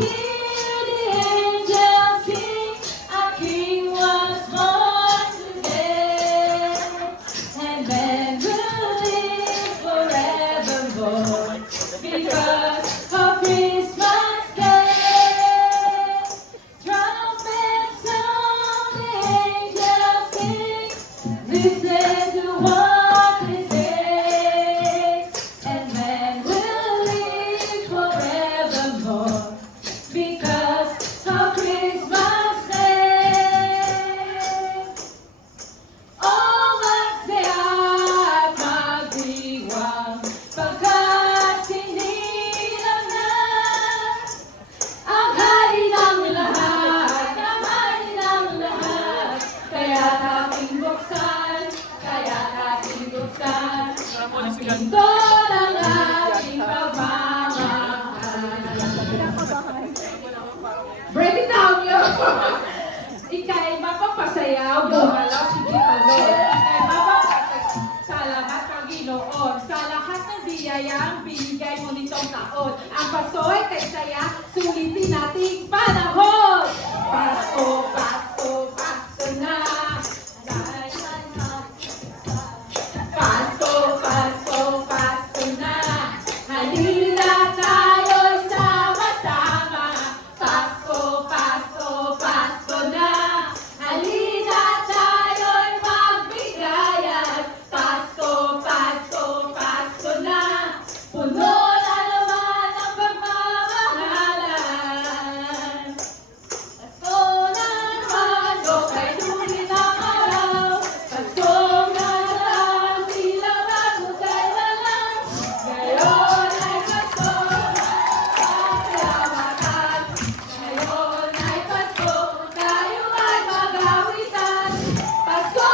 hear the angels sing, a king was born today, and men will live forevermore because of Christmas Day. Trumpets sound, the angels sing, listen to what they say, and men will live forevermore because of Christmas Day. Oh, masaya at magdiwang pagkat sinilang na ang hari ng lahat, ang hari ng lahat. Kaya't ating buksan, kaya't ating buksan ang pinto ng ating pagmamahal. Break it down, yo! Ika'y mapapasayaw, gumalaw, sige talon. Ika'y mapapasalamat, Panginoon, sa lahat ng biyayang binigay mo nitong taon. Ang Pasko'y kay saya, sulitin nating panahon. Pasko, Pasko, Pasko na. Pasko, Pasko, Pasko na. Halina tayo'y sama-sama. Pasko, Pasko, Pasko na. Halina tayo'y magbigayan. Pasko, Pasko, Pasko na. Puno na naman ang pagmamahalan. Pasko na naman, o kay dulit ang araw. Pasko na naman, tila bago kailangan. Ngayon ay Pasko, pasalamatan. Ngayon ay Pasko, tayo ay mag-awitan. Pasko,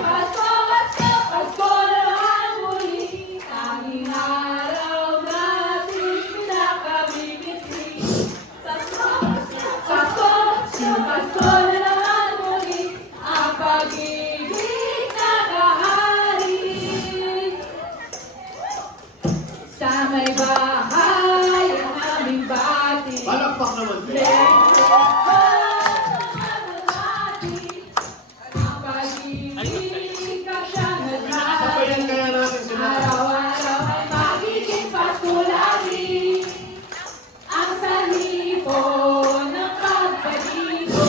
Pasko, Pasko, Pasko na naman muli. Tanging araw natin pinakamimiti. Pasko, Pasko, Pasko na naman muli. Ang pag-ibig na kahari. Sa may bahay ang aming bati. Palakpak naman, Pe. Ang pag-ibig ka siyang naghari. Sabayan kaya natin sila. Araw-araw ay magiging Pasko lagi. Ang salipo ng pagbabigo,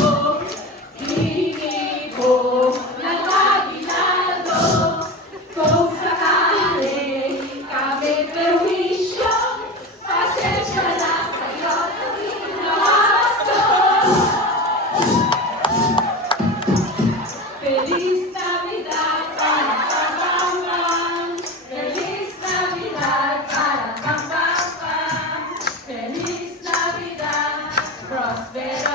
hihingi ko ng aginaldo. Kung sakali kami perwisyo, pasensya na kayo na Pasko. Feliz Navidad para pang pang pang. Feliz Navidad para pang pang pang. Feliz Navidad, prospero